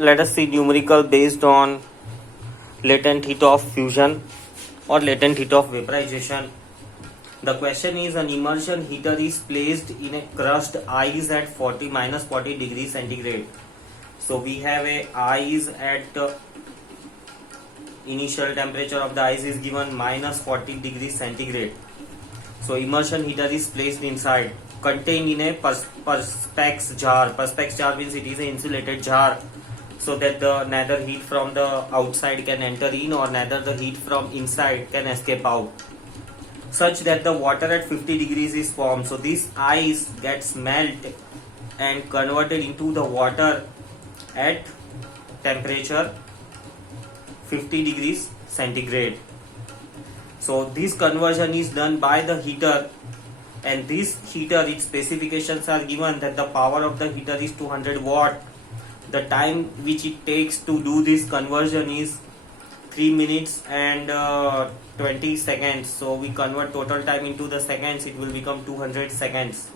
let us see numerical based on latent heat of fusion or latent heat of vaporization. The question is, an immersion heater is placed in a crushed ice at 40 degrees centigrade. So we have a ice at initial temperature of the ice is given -40 degrees centigrade. So immersion heater is placed inside, contained in a perspex jar. Perspex jar means it is an insulated jar, so that the neither heat from the outside can enter in or neither the heat from inside can escape out, such that the water at 50 degrees is formed. So this ice gets melted and converted into the water at temperature 50 degrees centigrade. So this conversion is done by the heater, and this heater, its specifications are given that the power of the heater is 200 watt. The time which it takes to do this conversion is 3 minutes and 20 seconds. So we convert total time into the seconds, it will become 200 seconds.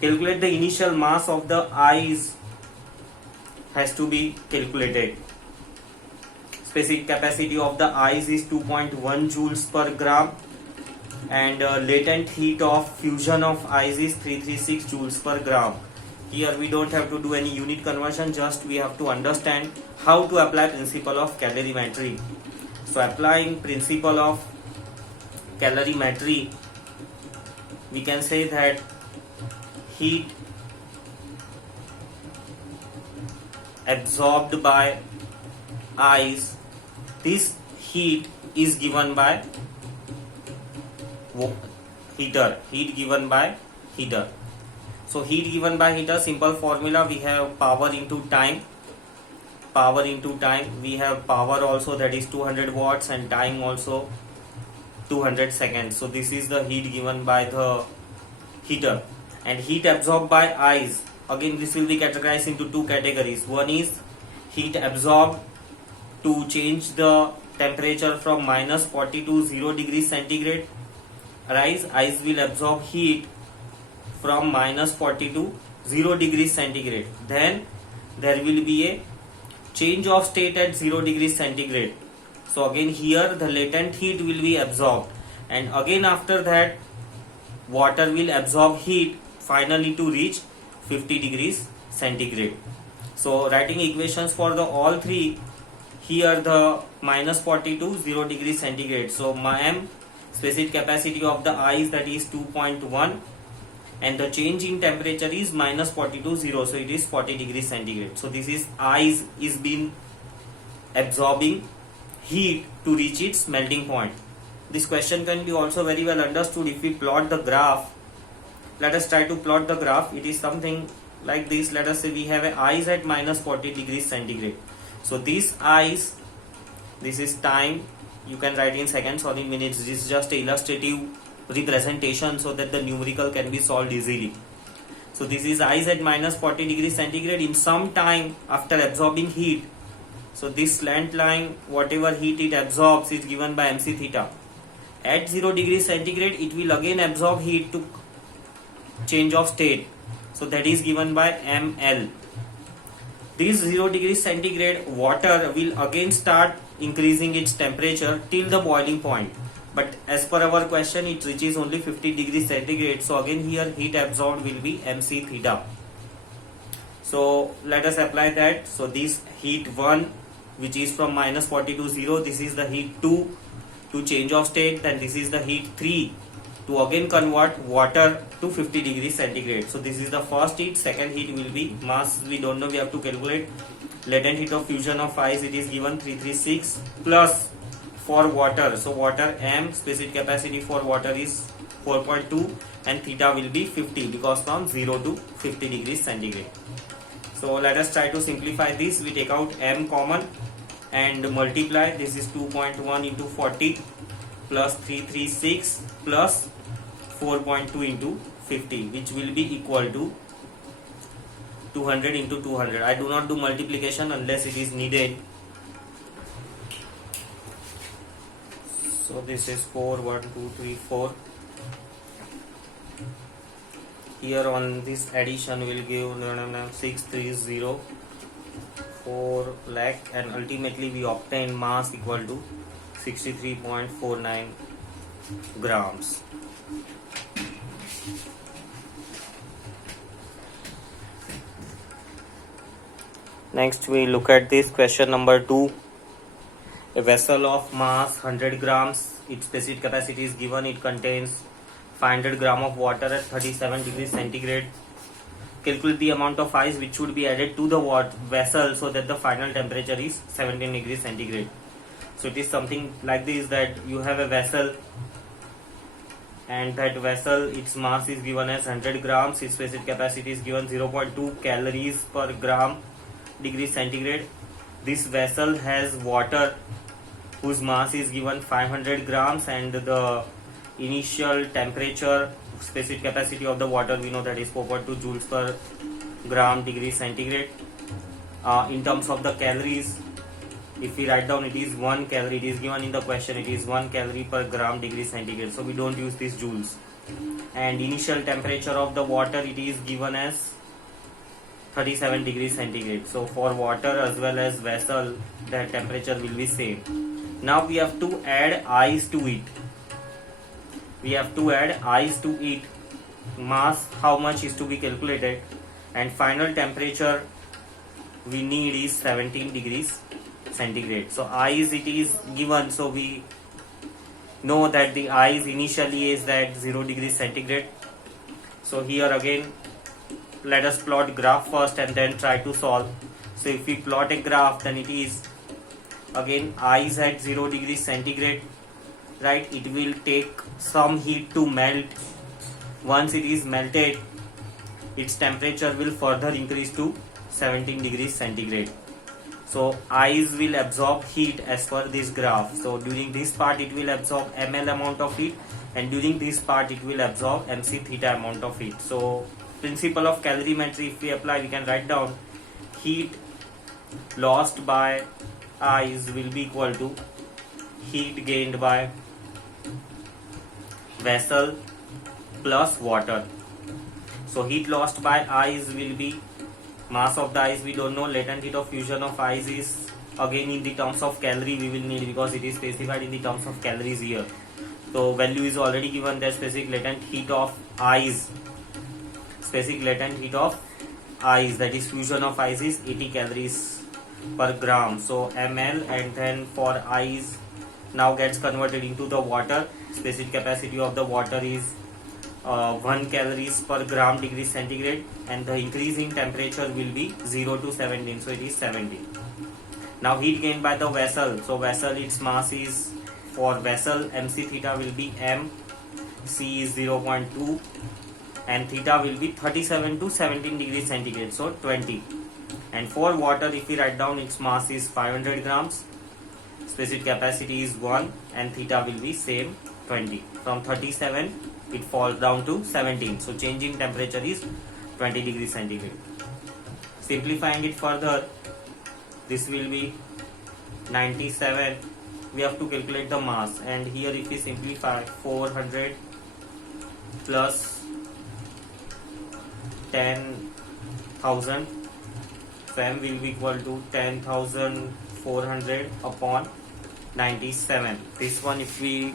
Calculate the initial mass of the ice has to be calculated. Specific capacity of the ice is 2.1 joules per gram, and latent heat of fusion of ice is 336 joules per gram. Here we don't have to do any unit conversion, just we have to understand how to apply principle of calorimetry. So applying principle of calorimetry, we can say that heat absorbed by ice, this heat is given by heater, heat given by heater. So heat given by heater, simple formula, we have power into time, power into time, we have power also, that is 200 watts, and time also 200 seconds. So this is the heat given by the heater. And heat absorbed by ice, again this will be categorized into two categories. One is heat absorbed to change the temperature from -40 to 0 degrees centigrade. Ice will absorb heat from -40 to 0 degrees centigrade. Then there will be a change of state at 0 degrees centigrade. So again here the latent heat will be absorbed, and again after that water will absorb heat finally to reach 50 degrees centigrade. So writing equations for the all three, here the -40 to 0 degrees centigrade. So m specific capacity of the ice, that is 2.1, and the change in temperature is -40 to 0, so it is 40 degrees centigrade. So this is ice is been absorbing heat to reach its melting point. This question can be also very well understood if we plot the graph. Let us try to plot the graph. It is something like this. Let us say we have an ice at -40 degrees centigrade. So this ice, this is time, you can write in seconds or in minutes. This is just a illustrative representation so that the numerical can be solved easily. So this is ice at -40 degrees centigrade. In some time after absorbing heat, so this slant line, whatever heat it absorbs is given by mc theta. At 0 degrees centigrade it will again absorb heat to change of state, so that is given by ml. This 0 degrees centigrade water will again start increasing its temperature till the boiling point, but as per our question it reaches only 50 degrees centigrade. So again here heat absorbed will be mc theta. So let us apply that. So this heat 1, which is from -40 to 0, this is the heat 2 to change of state, then this is the heat 3 to again convert water to 50 degrees centigrade. So this is the first heat. Second heat will be mass, we don't know, we have to calculate. Latent heat of fusion of ice, it is given 336 plus for water. So water m, specific capacity for water is 4.2, and theta will be 50 because from 0 to 50 degrees centigrade. So let us try to simplify this. We take out m common and multiply. This is 2.1 into 40 plus 336 plus 4.2 into 50, which will be equal to 200 into 200. I do not do multiplication unless it is needed. So this is 4, 1, 2, 3, 4. Here on this addition will give 630 4 lakh, and ultimately we obtain mass equal to 63.49 grams. Next we look at this question number 2. A vessel of mass 100 grams, its specific capacity is given. It contains 500 gram of water at 37 degrees centigrade. Calculate the amount of ice which should be added to the vessel so that the final temperature is 17 degrees centigrade. So it is something like this, that you have a vessel, and that vessel, its mass is given as 100 grams, its specific capacity is given 0.2 calories per gram degree centigrade. This vessel has water whose mass is given 500 grams, and the initial temperature, specific capacity of the water, we know that is 4.2 joules per gram degree centigrade. In terms of the calories, if we write down, it is 1 calorie. It is given in the question, it is 1 calorie per gram degree centigrade, so we don't use these joules. And initial temperature of the water, it is given as 37 degrees centigrade. So for water as well as vessel, the temperature will be same. Now we have to add ice to it. Mass, how much is to be calculated, and final temperature we need is 17 degrees centigrade. So ice, it is given, so we know that the ice initially is at 0 degrees centigrade. So here again, let us plot graph first and then try to solve. So if we plot a graph, then it is again ice at 0 degrees centigrade, right? It will take some heat to melt. Once it is melted, its temperature will further increase to 17 degrees centigrade. So ice will absorb heat as per this graph. So during this part it will absorb ml amount of heat, and during this part it will absorb mc theta amount of heat. So principle of calorimetry, if we apply, we can write down heat lost by ice will be equal to heat gained by vessel plus water. So heat lost by ice will be mass of the ice, we don't know. Latent heat of fusion of ice is again in the terms of calorie we will need, because it is specified in the terms of calories here. So value is already given there. Specific latent heat of ice, that is fusion of ice, is 80 calories per gram. So ml, and then for ice now gets converted into the water. Specific capacity of the water is 1 calories per gram degree centigrade, and the increasing temperature will be 0 to 17, so it is 17. Now heat gained by the vessel. So vessel, its mass is, for vessel, mc theta will be m, c is 0.2, and theta will be 37 to 17 degrees centigrade, so 20. And for water, if we write down, its mass is 500 grams, specific capacity is 1, and theta will be same, 20. From 37 it falls down to 17, so changing temperature is 20 degrees centigrade. Simplifying it further, this will be 97. We have to calculate the mass, and here if we simplify, 400 plus 10,000, so m will be equal to 10,400 upon 97. This one, if we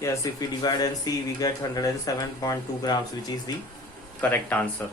divide and see, we get 107.2 grams, which is the correct answer.